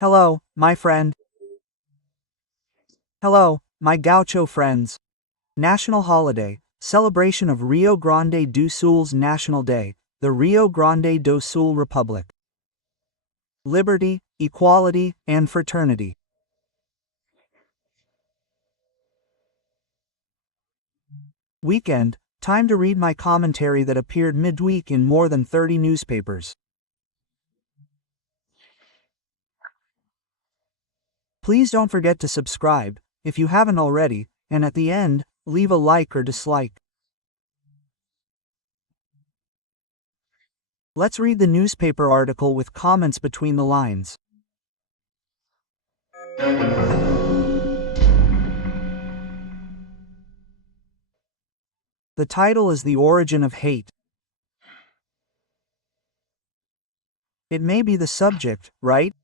Hello, my friend. Hello, my gaucho friends. National holiday, celebration of Rio Grande do Sul's National Day, the Rio Grande do Sul Republic. Liberty, equality, and fraternity. Weekend, time to read my commentary that appeared midweek in more than 30 newspapers. Please don't forget to subscribe, if you haven't already, and at the end, leave a like or dislike. Let's read the newspaper article with comments between the lines. The title is The Origin of Hate. It may be the subject, right?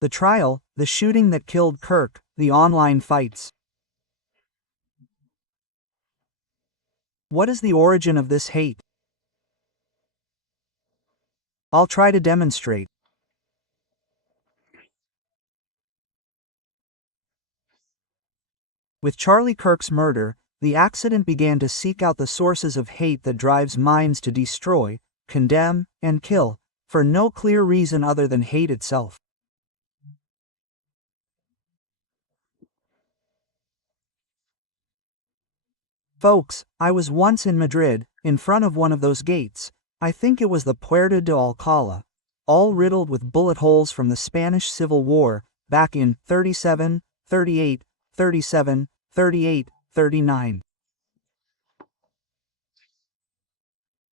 The trial, the shooting that killed Kirk, the online fights. What is the origin of this hate? I'll try to demonstrate. With Charlie Kirk's murder, the accident began to seek out the sources of hate that drives minds to destroy, condemn, and kill, for no clear reason other than hate itself. Folks, I was once in Madrid, in front of one of those gates. I think it was the Puerta de Alcalá, all riddled with bullet holes from the Spanish Civil War, back in 37, 38, 37, 38, 39.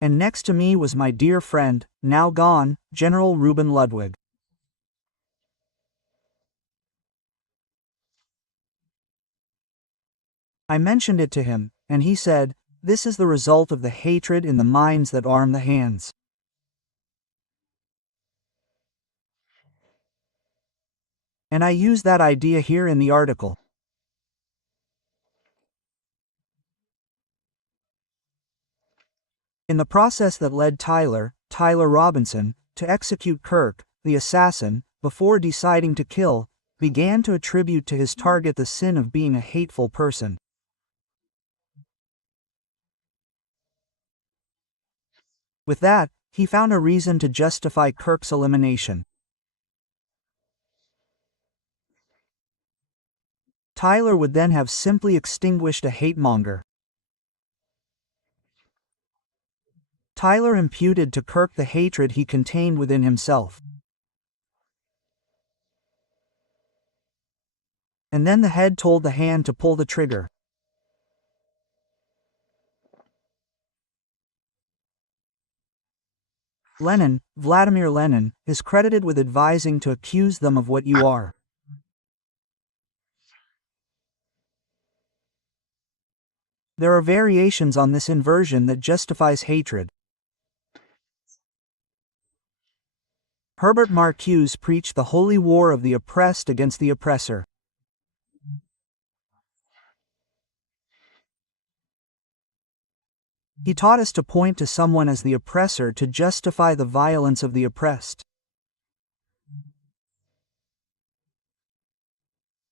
And next to me was my dear friend, now gone, General Reuben Ludwig. I mentioned it to him, and he said, "This is the result of the hatred in the minds that arm the hands." And I use that idea here in the article. In the process that led Tyler Robinson, to execute Kirk, the assassin, before deciding to kill, began to attribute to his target the sin of being a hateful person. With that, he found a reason to justify Kirk's elimination. Tyler would then have simply extinguished a hate-monger. Tyler imputed to Kirk the hatred he contained within himself. And then the head told the hand to pull the trigger. Lenin, Vladimir Lenin, is credited with advising to accuse them of what you are. There are variations on this inversion that justifies hatred. Herbert Marcuse preached the holy war of the oppressed against the oppressor. He taught us to point to someone as the oppressor to justify the violence of the oppressed.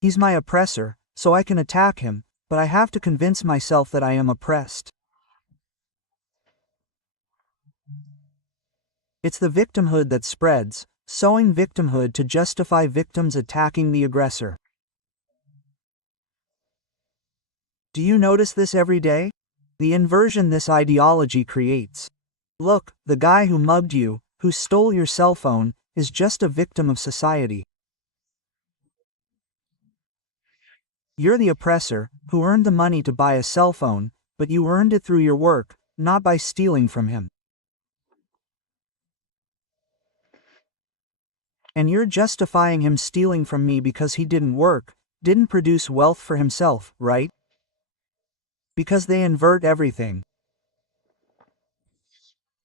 He's my oppressor, so I can attack him, but I have to convince myself that I am oppressed. It's the victimhood that spreads, sowing victimhood to justify victims attacking the aggressor. Do you notice this every day? The inversion this ideology creates. Look, the guy who mugged you, who stole your cell phone, is just a victim of society. You're the oppressor, who earned the money to buy a cell phone, but you earned it through your work, not by stealing from him. And you're justifying him stealing from me because he didn't work, didn't produce wealth for himself, right? Because they invert everything.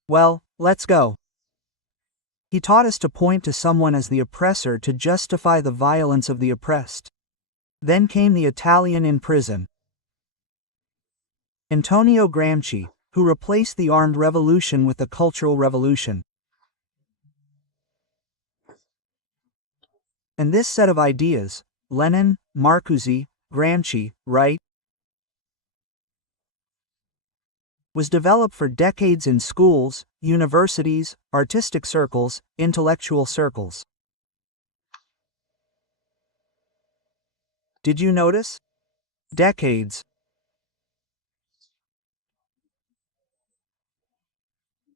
Well, let's go. He taught us to point to someone as the oppressor to justify the violence of the oppressed. Then came the Italian in prison, Antonio Gramsci, who replaced the armed revolution with the cultural revolution. And this set of ideas, Lenin, Marcuse, Gramsci, right, was developed for decades in schools, universities, artistic circles, intellectual circles. Did you notice? Decades.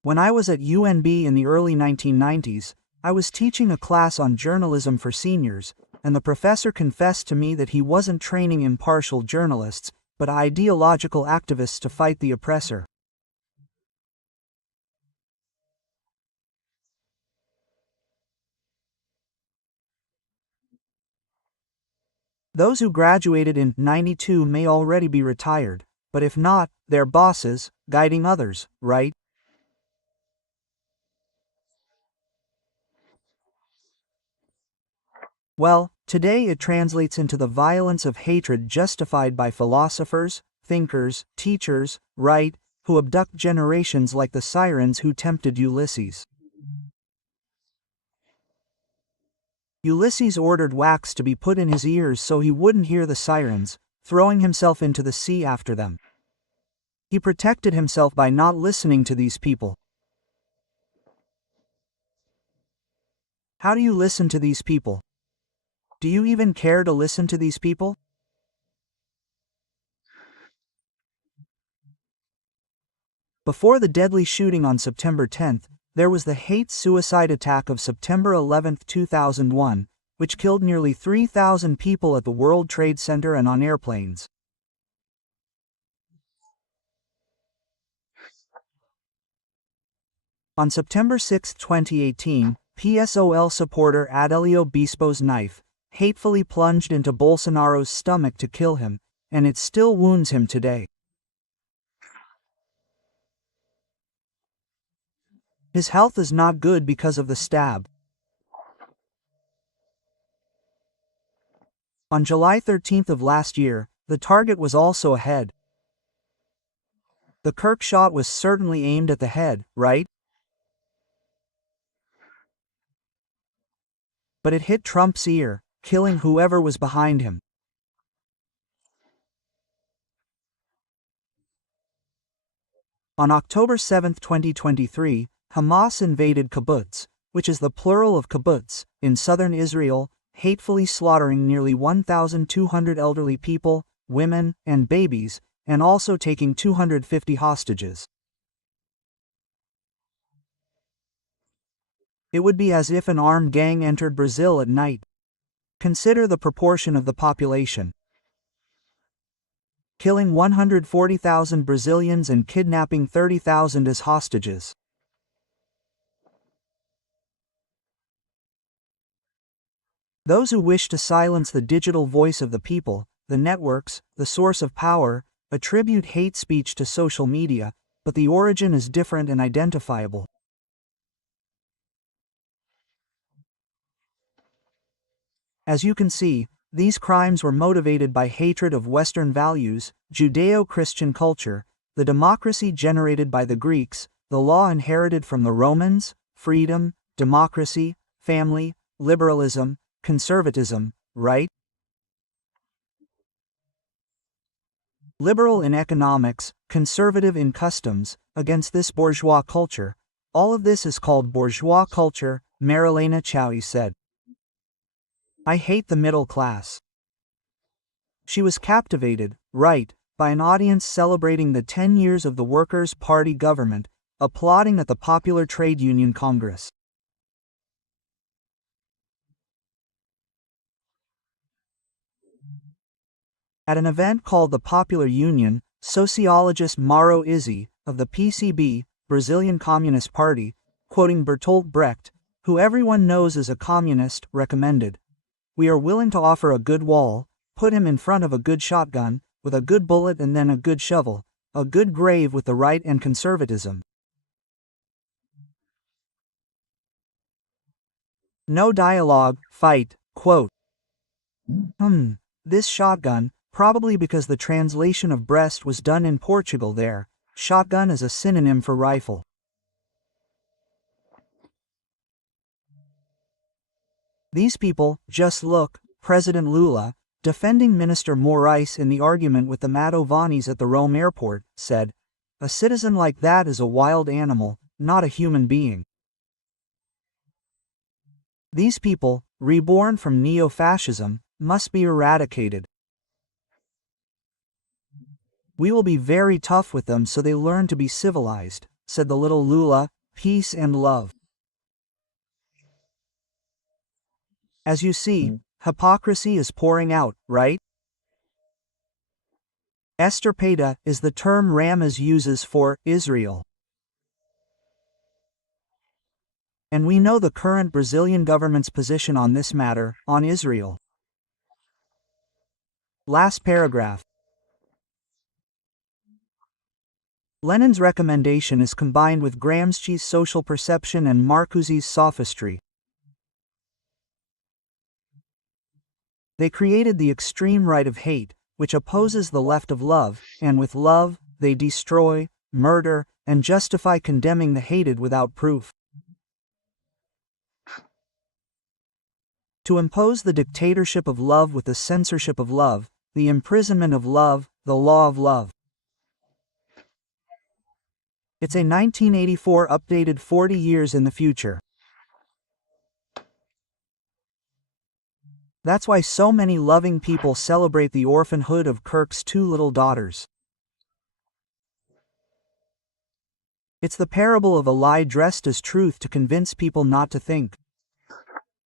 When I was at UNB in the early 1990s, I was teaching a class on journalism for seniors, and the professor confessed to me that he wasn't training impartial journalists, but ideological activists to fight the oppressor. Those who graduated in '92 may already be retired, but if not, they're bosses, guiding others, right? Well, today it translates into the violence of hatred justified by philosophers, thinkers, teachers, right, who abduct generations like the sirens who tempted Ulysses. Ulysses ordered wax to be put in his ears so he wouldn't hear the sirens, throwing himself into the sea after them. He protected himself by not listening to these people. How do you listen to these people? Do you even care to listen to these people? Before the deadly shooting on September 10th, there was the hate-suicide attack of September 11, 2001, which killed nearly 3,000 people at the World Trade Center and on airplanes. On September 6, 2018, PSOL supporter Adelio Bispo's knife hatefully plunged into Bolsonaro's stomach to kill him, and it still wounds him today. His health is not good because of the stab. On July 13th of last year, the target was also a head. The Kirk shot was certainly aimed at the head, right? But it hit Trump's ear, killing whoever was behind him. On October 7, 2023, Hamas invaded kibbutz, which is the plural of kibbutz, in southern Israel, hatefully slaughtering nearly 1,200 elderly people, women, and babies, and also taking 250 hostages. It would be as if an armed gang entered Brazil at night. Consider the proportion of the population. Killing 140,000 Brazilians and kidnapping 30,000 as hostages. Those who wish to silence the digital voice of the people, the networks, the source of power, attribute hate speech to social media, but the origin is different and identifiable. As you can see, these crimes were motivated by hatred of Western values, Judeo-Christian culture, the democracy generated by the Greeks, the law inherited from the Romans, freedom, democracy, family, liberalism, conservatism, right? Liberal in economics, conservative in customs, against this bourgeois culture. All of this is called bourgeois culture, Marilena Chauí said. I hate the middle class. She was captivated, right, by an audience celebrating the 10 years of the Workers' Party government, applauding at the Popular Trade Union Congress. At an event called the Popular Union, sociologist Mauro Izzi, of the PCB, Brazilian Communist Party, quoting Bertolt Brecht, who everyone knows is a communist, recommended, "We are willing to offer a good wall, put him in front of a good shotgun, with a good bullet and then a good shovel, a good grave with the right and conservatism. No dialogue, fight, quote. This shotgun, probably because the translation of breast was done in Portugal there, shotgun is a synonym for rifle. These people, just look, President Lula, defending Minister Moraes in the argument with the Madovanis at the Rome airport, said, "A citizen like that is a wild animal, not a human being." These people, reborn from neo-fascism, must be eradicated. "We will be very tough with them so they learn to be civilized," said the little Lula, peace and love. As you see, hypocrisy is pouring out, right? Estirpada is the term Ramas uses for Israel. And we know the current Brazilian government's position on this matter, on Israel. Last paragraph. Lenin's recommendation is combined with Gramsci's social perception and Marcuse's sophistry. They created the extreme right of hate, which opposes the left of love, and with love, they destroy, murder, and justify condemning the hated without proof. To impose the dictatorship of love with the censorship of love, the imprisonment of love, the law of love. It's a 1984 updated 40 years in the future. That's why so many loving people celebrate the orphanhood of Kirk's two little daughters. It's the parable of a lie dressed as truth to convince people not to think.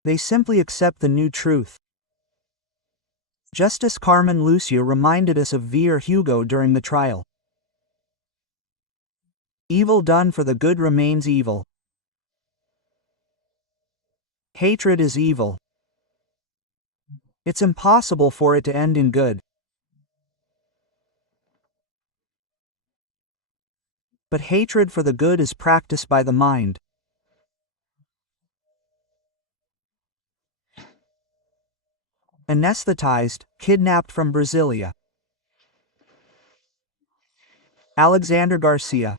They simply accept the new truth. Justice Carmen Lucia reminded us of Victor Hugo during the trial. Evil done for the good remains evil. Hatred is evil. It's impossible for it to end in good. But hatred for the good is practiced by the mind. Anesthetized, kidnapped from Brasilia. Alexandre Garcia.